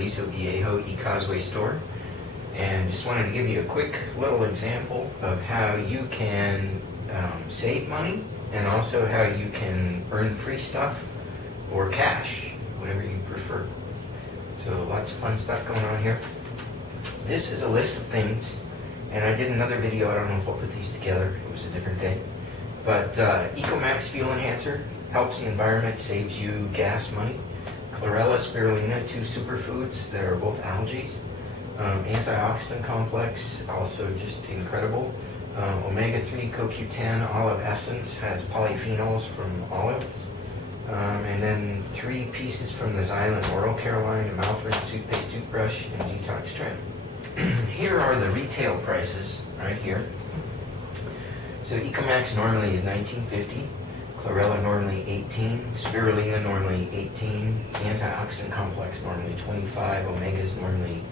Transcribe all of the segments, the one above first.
Alisoviejo eCosway store, and just wanted to give you a quick little example of how you can save money and also how you can earn free stuff or cash, whatever you prefer. So lots of fun stuff going on here. This is a list of things, and I did another video, I don't know if I'll put these together, it was a different day. But EcoMax Fuel Enhancer helps the environment, saves you gas money. Chlorella, spirulina, two superfoods that are both algae. Antioxidant complex, also just incredible. Omega-3 CoQ10 olive essence has polyphenols from olives. And then 3 pieces from the Xylem oral care line, a mouth rinse, toothpaste, toothbrush, and detox trim. Here are the retail prices right here. So EcoMax normally is $19.50, Chlorella normally $18, spirulina normally $18, antioxidant complex normally $25, Omega's normally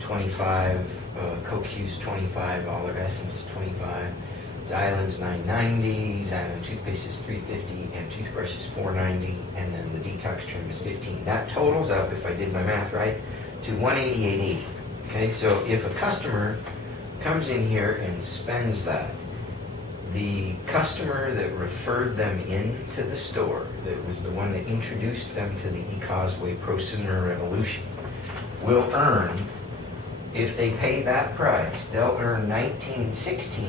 $25, CoQ's $25, olive essence is $25, Xylem's $9.90, Xylem toothpaste is $3.50, and toothbrush is $4.90, and then the detox trim is $15. That totals up, if I did my math right, to $188.80. Okay, so if a customer comes in here and spends that, the customer that referred them into the store, that was the one that introduced them to the eCosway prosumer revolution, will earn, if they pay that price, they'll earn $19.16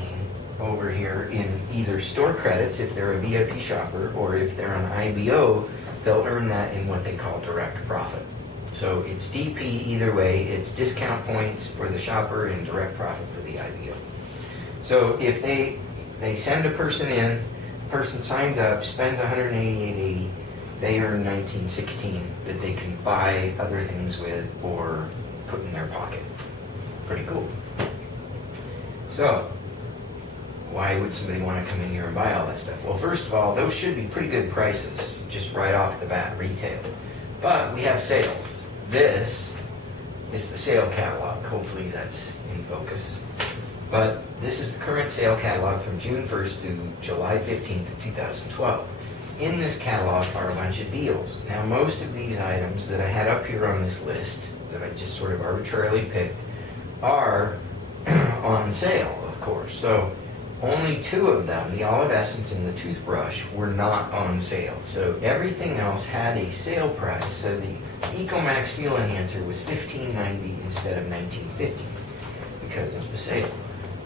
over here in either store credits if they're a VIP shopper, or if they're on IBO, they'll earn that in what they call direct profit. So it's DP either way, it's discount points for the shopper and direct profit for the IBO. So if they send a person in, person signs up, spends $188.80, they earn $19.16 that they can buy other things with or put in their pocket. Pretty cool. So, why would somebody want to come in here and buy all that stuff? Well, first of all, those should be pretty good prices, just right off the bat, retail. But we have sales. This is the sale catalog. Hopefully that's in focus. But this is the current sale catalog from June 1st to July 15th of 2012. In this catalog are a bunch of deals. Now, most of these items that I had up here on this list, that I just sort of arbitrarily picked, are on sale, of course. So only 2 of them, the olive essence and the toothbrush, were not on sale. So everything else had a sale price. So the EcoMax Fuel Enhancer was $15.90 instead of $19.50 because of the sale.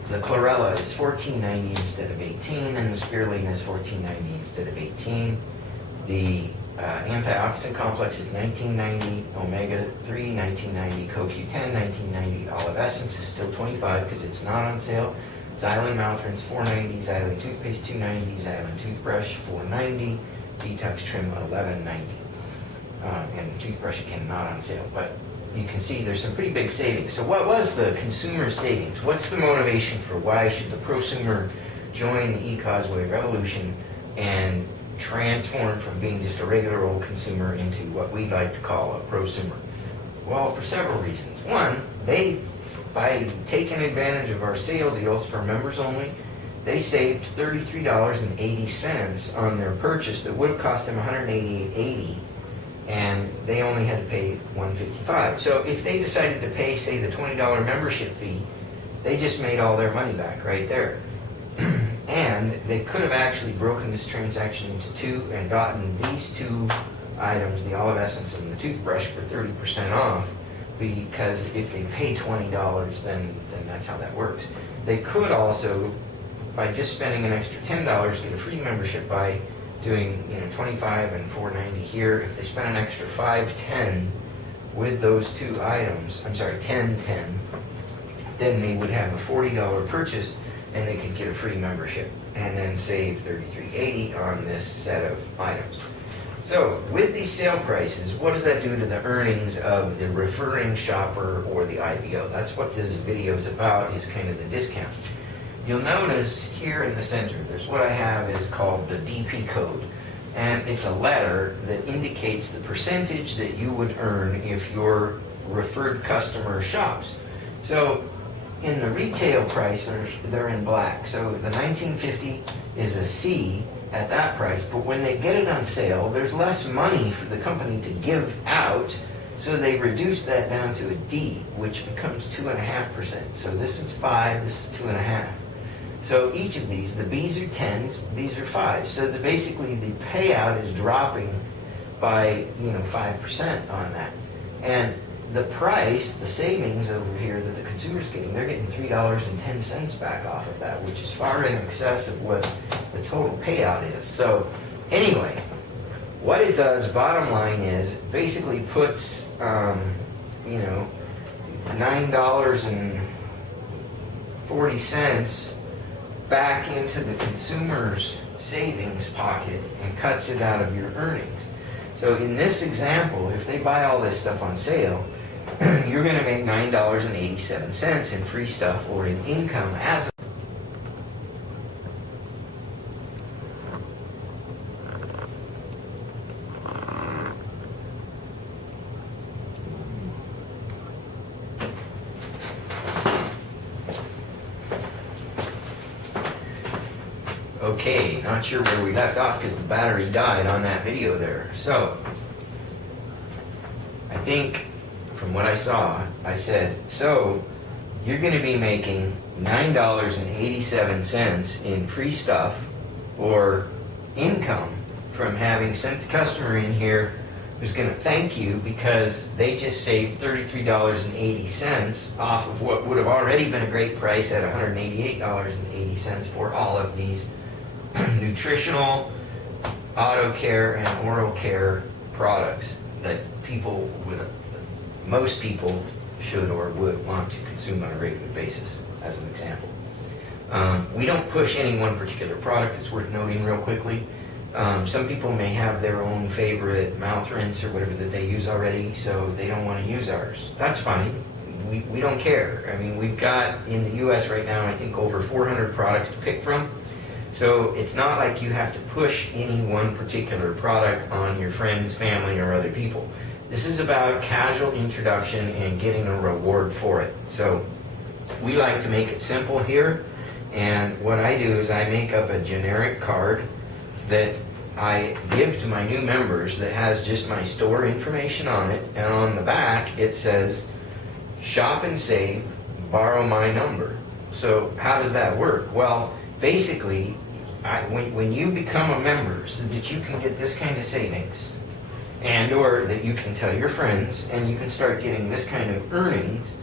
The Chlorella is $14.90 instead of $18, and the spirulina is $14.90 instead of $18. The antioxidant complex is $19.90, Omega-3 $19.90, CoQ10 $19.90, olive essence is still $25 because it's not on sale. Xylem mouth rinse $4.90, Xylem toothpaste $2.90, Xylem toothbrush $4.90, detox trim $11.90. And toothbrush again not on sale, but you can see there's some pretty big savings. So what was the consumer savings? What's the motivation for why should the prosumer join the eCosway revolution and transform from being just a regular old consumer into what we'd like to call a prosumer? Well, for several reasons. One, by taking advantage of our sale deals for members only, they saved $33.80 on their purchase that would have cost them $188.80, and they only had to pay $155. So if they decided to pay, say, the $20 membership fee, they just made all their money back right there. And they could have actually broken this transaction into 2 and gotten these 2 items, the olive essence and the toothbrush, for 30% off, because if they pay $20, then that's how that works. They could also, by just spending an extra $10, get a free membership by doing $25 and $4.90 here. If they spend an extra $5.10 with those 2 items, I'm sorry, $10.10, then they would have a $40 purchase and they could get a free membership and then save $33.80 on this set of items. So with these sale prices, what does that do to the earnings of the referring shopper or the IBO? That's what this video is about, is kind of the discount. You'll notice here in the center, there's what I have is called the DP code. And it's a letter that indicates the percentage that you would earn if your referred customer shops. So in the retail price, they're in black. So the $19.50 is a C at that price, but when they get it on sale, there's less money for the company to give out So they reduce that down to a D, which becomes 2.5%. So this is 5, this is 2.5. So each of these, the B's are 10s, these are 5s. So basically the payout is dropping by 5% on that. And the price, the savings over here that the consumer's getting, they're getting $3.10 back off of that, which is far in excess of what the total payout is. So anyway, what it does, bottom line is, basically puts, $9.40 back into the consumer's savings pocket and cuts it out of your earnings. So in this example, if they buy all this stuff on sale, you're going to make $9.87 in free stuff or in income as a Okay, not sure where we left off because the battery died on that video there. So, I think from what I saw, I said, so you're going to be making $9.87 in free stuff or income from having sent the customer in here who's going to thank you because they just saved $33.80 off of what would have already been a great price at $188.80 for all of these nutritional, auto care, and oral care products that most people should or would want to consume on a regular basis, as an example. We don't push any one particular product. It's worth noting real quickly. Some people may have their own favorite mouth rinse or whatever that they use already, so they don't want to use ours. That's fine. We don't care. I mean, we've got in the U.S. right now, I think, over 400 products to pick from. So it's not like you have to push any one particular product on your friends, family, or other people. This is about casual introduction and getting a reward for it. So we like to make it simple here. And what I do is I make up a generic card that I give to my new members that has just my store information on it. And on the back, it says, shop and save, borrow my number. So how does that work? Well, basically, when you become a member so that you can get this kind of savings and or that you can tell your friends and you can start getting this kind of earnings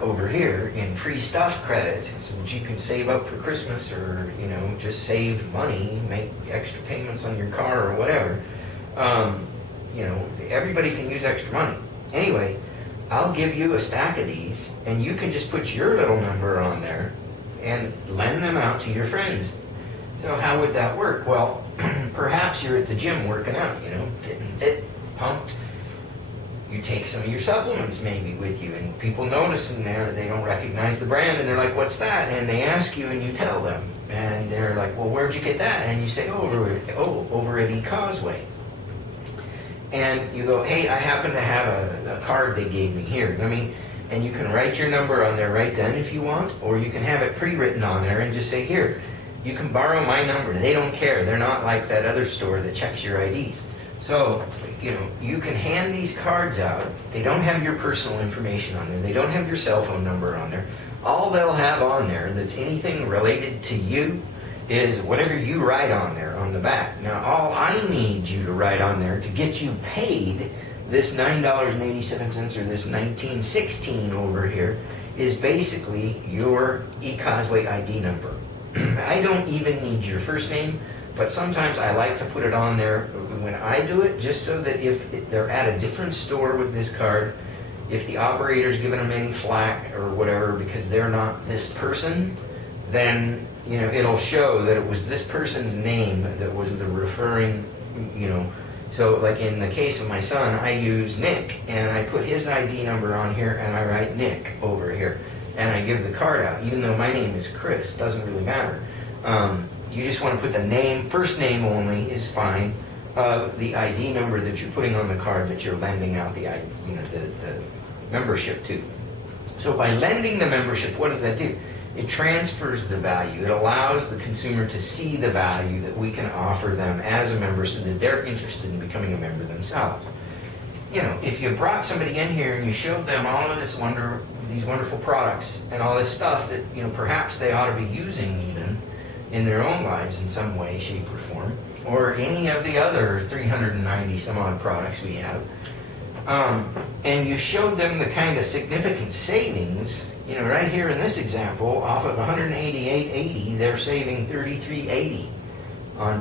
over here in free stuff credit so that you can save up for Christmas or, just save money, make extra payments on your car or whatever. Everybody can use extra money. Anyway, I'll give you a stack of these and you can just put your little number on there and lend them out to your friends. So how would that work? Well, perhaps you're at the gym working out, getting fit, pumped. You take some of your supplements maybe with you, and people notice in there they don't recognize the brand, and they're like, what's that? And they ask you, and you tell them. And they're like, well, where'd you get that? And you say, over at eCosway. And you go, hey, I happen to have a card they gave me here. And you can write your number on there right then if you want, or you can have it pre-written on there and just say, here, you can borrow my number. They don't care. They're not like that other store that checks your IDs. So, you can hand these cards out. They don't have your personal information on there. They don't have your cell phone number on there. All they'll have on there that's anything related to you is whatever you write on there on the back. Now, all I need you to write on there to get you paid this $9.87 or this $19.16 over here is basically your eCosway ID number. I don't even need your first name, but sometimes I like to put it on there when I do it, just so that if they're at a different store with this card, if the operator's giving them any flack or whatever because they're not this person, then it'll show that it was this person's name that was the referring, So like in the case of my son, I use Nick, and I put his ID number on here, and I write Nick over here. And I give the card out, even though my name is Chris, doesn't really matter. You just want to put the name, first name only is fine, the ID number that you're putting on the card that you're lending out the membership to. So by lending the membership, what does that do? It transfers the value. It allows the consumer to see the value that we can offer them as a member so that they're interested in becoming a member themselves. you know, if you brought somebody in here and you showed them all of these wonderful products and all this stuff that, you know, perhaps they ought to be using even in their own lives in some way, shape, or form, or any of the other 390 some odd products we have, and you showed them the kind of significant savings, you know, right here in this example, off of 188.80, they're saving 33.80 on